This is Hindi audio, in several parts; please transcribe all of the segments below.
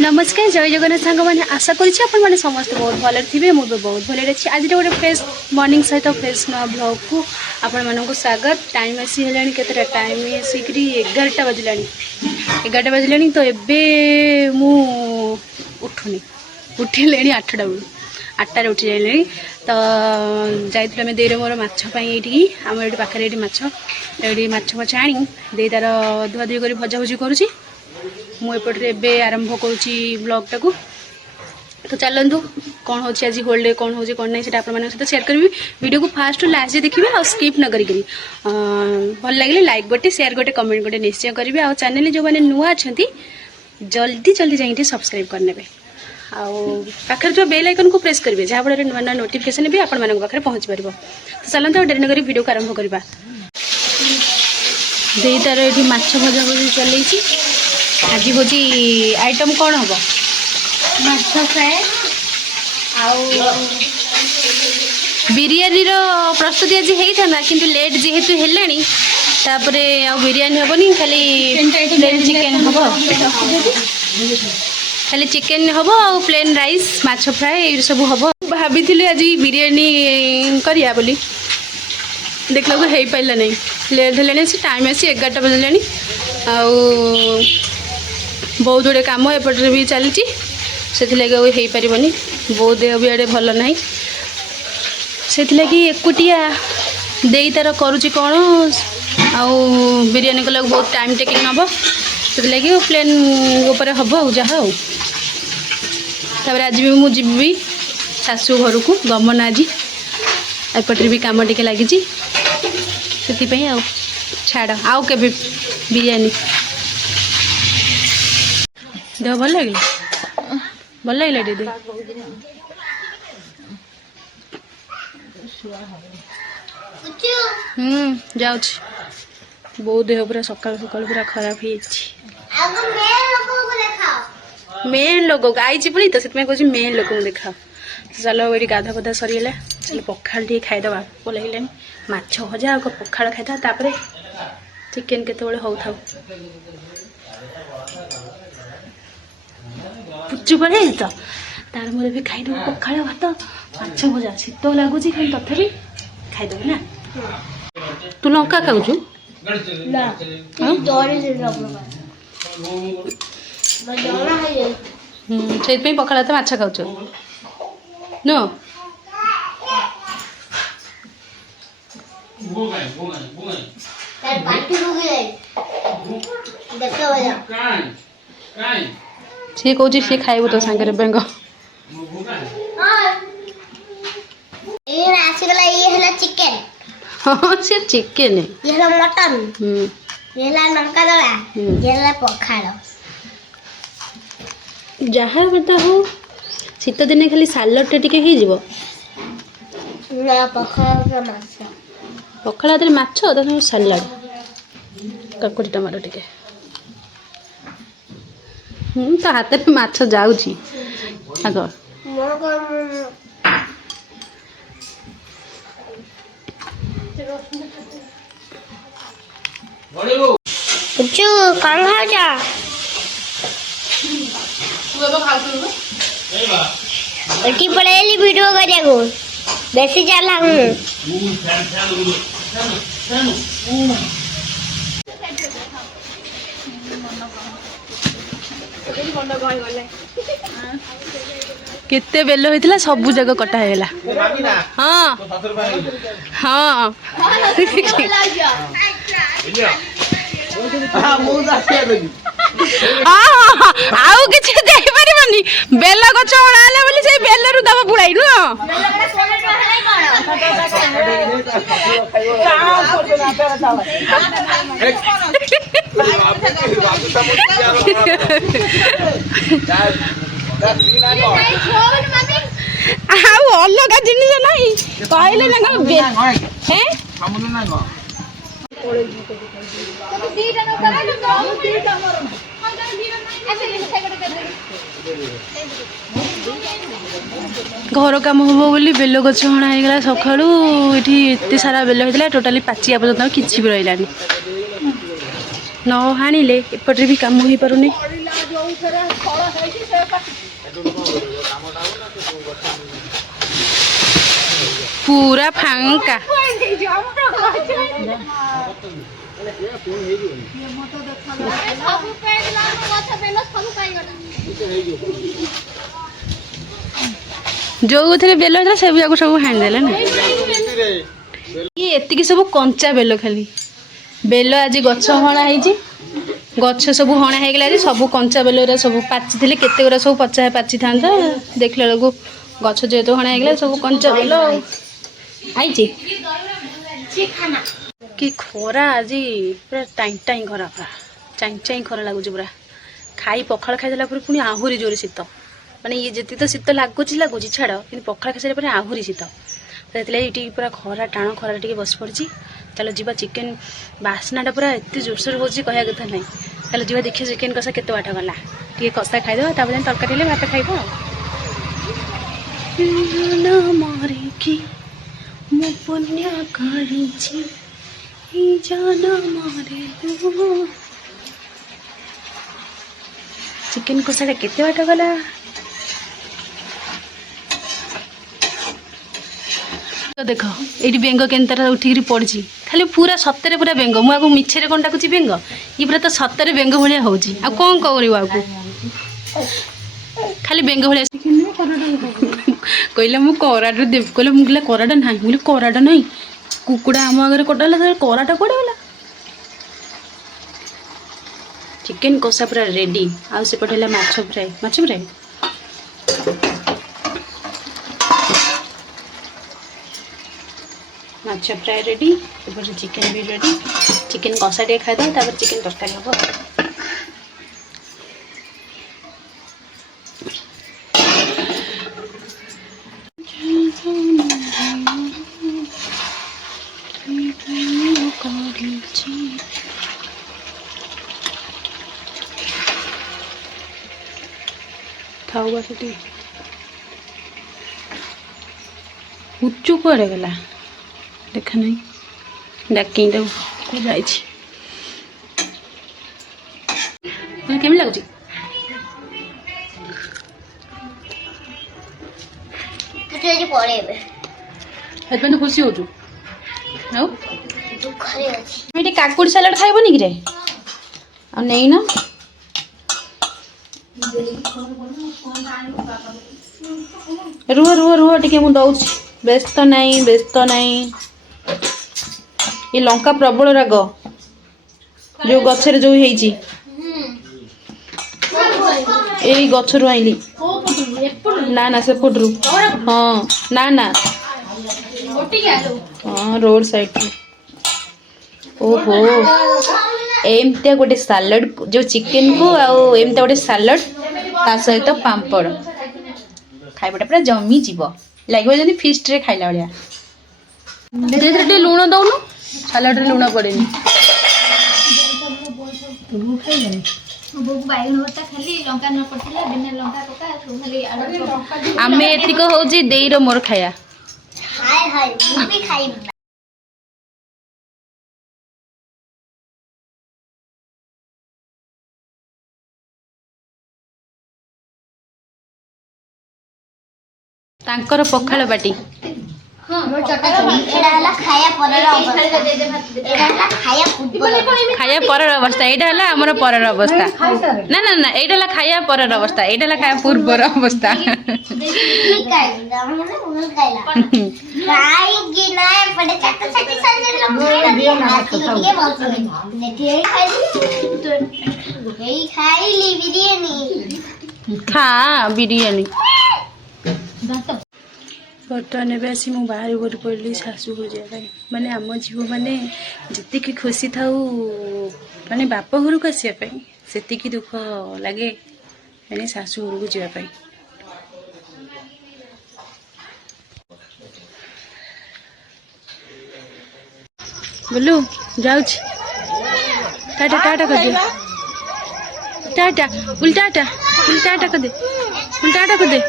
नमस्कार जय जगन्नाथ सांग मैंने आशा करें समस्त बहुत भले थे मुझे बहुत भले अच्छी आज गोटे फ्रेश मॉर्निंग सहित फ्रेश नुआ ब्लॉग को आपण मानक स्वागत। टाइम आसी है केतटा टाइम आसिक 11टा बजला 11टा बजला तो एबे मु उठुनी उठिले 8टा बेलू 8टार उठी जाइले तो जाइए आम देर मोर माछपाई ये आम ये पाखे ये माछ माछ आनी दे तार धुआधुई कर भजा भुजी करुँची मुझे एबे आरंभ करुँची ब्लॉगटा को। तो चलतु कौन हो आज होल डे कौन हो कौन नहीं सहित शेयर करी वीडियो को फास्ट टू लास्ट देखिए और स्किप न करी भल लगे लाइक गोटे शेयर गोटे कमेंट गोटे निश्चय करेंगे आ चैनल जो मैंने नुआ अच्छा जल्दी जल्दी जाइए सब्सक्राइब करने पाखे जो बेल आइकन को प्रेस करेंगे जहाँ फल नुआ नुआ नोटिफिकेशन भी आपण पाखे पहुँच पार। तो चलते डेरी नगरी वीडियो को आरंभ करवा दे तार ये माछ भजा भजी चलती आज हूँ आइटम कौन हम माछ फ्राए बिरयानी रो प्रस्तुति आज होता कि लेट जेहेतु है तापर आ बिरयानी हेनी खाली प्लेन चिकेन हम खाली चिकेन हम आ प्लेन राइस माछ फ्राए ये सब हम भाभी आज बिरयानी करिया बोली देखला को हो पारा नहीं लेट है टाइम आसी 11टा बजला बहुत गुड़े कम एपटे भी चलती से हो पारनी बहुत देह भी आड़े भल ना से एकुटिया दे तार करुच्ची कौन आउ बिरयानी कला बहुत टाइम टेकिंग हम से प्लेन उपर हम जहाँ आज भी मुझे शाशु घर को गमन आज एपटे भी कम टे लगी से छाड़ आउ के बिरयानी देह भल लगे भल लगे दीदी जाऊँ बहुत देह पूरा सकाल सकाल पूरा खराब मेन लोक को आई पुणी तो से मेन लोक देखा चलो ये गाधा पधा सरीगला चलो पखाड़ टे खाईदे भोक लगे माछ भजा पखाड़ खाईदे चिकेन केत हो था पुचु पड़े तो तार मोर भी खाईदे पखाड़ भात माछ भजा शीत लगुच तथापि खाईदे ना तू लंका खाऊ से पखाड़ भात माछ खाऊ नो सी कौन सी खाइबू तो सांगे बेंग चिकेन हाँ सी चिकेन ये मटन ये लंका दला ये पखाड़ जहाँ बता हो शीत दिने खाली सालड टे हो पखाड़ हाथ माछ सालाड काकुड़ी टमाटो टे तो हाथ में माछ जाऊँगी आग पुचु कौन खाऊटी पड़ेली वीडियो करिया बेसी चला केते बेल होता सबू जग कटा है हाँ हाँ आउ कि बेल गच अणा बोली बेलू दब बुड़ाई अलग जिन ना कहले घर कम हम बोली बेल गछ हणा होगा सका ये सारा बेल होता टोटाली पाचिया पर्यटन किसी भी रहा न हाणिले एपटे भी कम हो पारे पूरा फांका जो थे बेल होता से सब हाणिदेले ना ये एतिकी सब कंचा बेल खाली बेल आज गछ हणा गछ सब हणा हो गला सब कंचा बेल सब पाची थे केते गुरा सब पचा पाची था देखला बेलू गछ जेहेतु हणा हो गला सब कंचा बेल आई कि खरा आज पूरा टाइम टाइम खरा पूरा चाई चाई खरा लगुच पूरा खाई पखाड़ खाईदेला पुणी आहुरी जोर शीत माने ये जी तो शीत लगुच छाड़ कि पखाड़ खाई सारे आहुरी शीत ये पूरा खरा टाण खरा टे बस पड़ी चलो जीवा चिकेन बास्नाटा पूरा एत जोरसोर हो कह कथा ना चलो जीवा देखिए चिकेन कषा केते बाट गला टे कषा खाईदेव तापर तरकारी हेल्ले भात खाइब मारिकी मो पुण्य करिछि चिकेन कषाटा केते बाट गला देख ये बेंग केन्तार उठिक पड़ी खाली पूरा सतरे पूरा बेंग मुझे मिछे कौन डाकुची बेंग ये पूरा तो सतरे बेंग भाया हो कौन कर खाली बेंग भाया कहले मु कराटा देव कहले मुझे कराटा ना मुझे कराटा ना कुकुड़ा आम आगे कटाला कराटा कड़े गला चिकेन कषा पूरा रेडी आउ सेपटे माछ फ्राए माछ फ्राए रेडी एपटे चिकेन भी रेडी चिकेन कषा टे खाईद तापर चिकेन तरकारी हम थाऊ से उच्चू कुआड़े गला देखा नहीं डाकी जाए केमी लगुच खुशी हो काकुड़ सालाड खाइबनी कि नहीं ना रुह रुह रुह टे मुझे दौच व्यस्त नहीं ये लंका प्रबल राग जो गचर जो यही गचर आईली ना ना से पटरू हाँ ना ना हाँ रोड साइड ओहो एमती गोटे सालड जो चिकेन को एमती गोटे सालड ता सहित पांपड़ खाइबाटा पूरा जमी जीव लगे जमी फिस्ट रे खाइला भाया लुण दौनु सालाड रे लुण पड़े आम एतिक हूँ देईर मोर खाया तांकर पखाल बाटी खाया पर अवस्था यहाँ आमर पर अवस्था ना ना ना यहाँ खाया पर अवस्था यहाँ खाया पूर्वर अवस्था खा बिरियानी बर्तमान एवं मु बाहर गोटे पड़ी शाशु को जाए माने आम झीव मैंने जी खुशी था माने बाप घर को आसपा से दुख लगे मैंने शाशु घर को जावाई बोलू जाऊँ टाटा टाटा कर दे टाटा उल्टा उल्टा कर दे उल्टा कर दे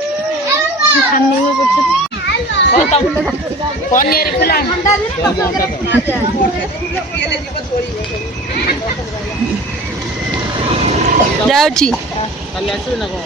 ଯାଉଛି। କାଲି ଆସିବେ ନା କ'ଣ?